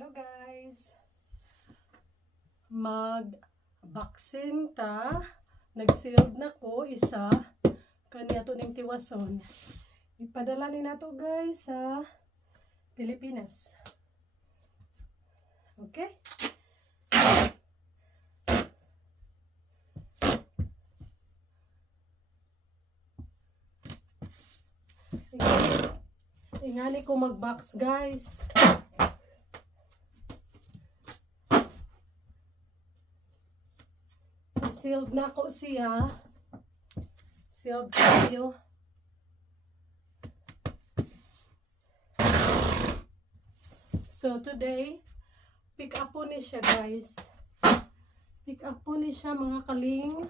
Hello guys! Mag-vaccine ta. Nag-sealed na ko isa. Kanya to ning tiwason. Ipadala ni nato guys sa Pilipinas. Okay? Ingani ko mag-box guys. Sealed na ko siya. Sealed kayo. So today, pick up po ni siya guys. Pick up po ni siya mga kaling.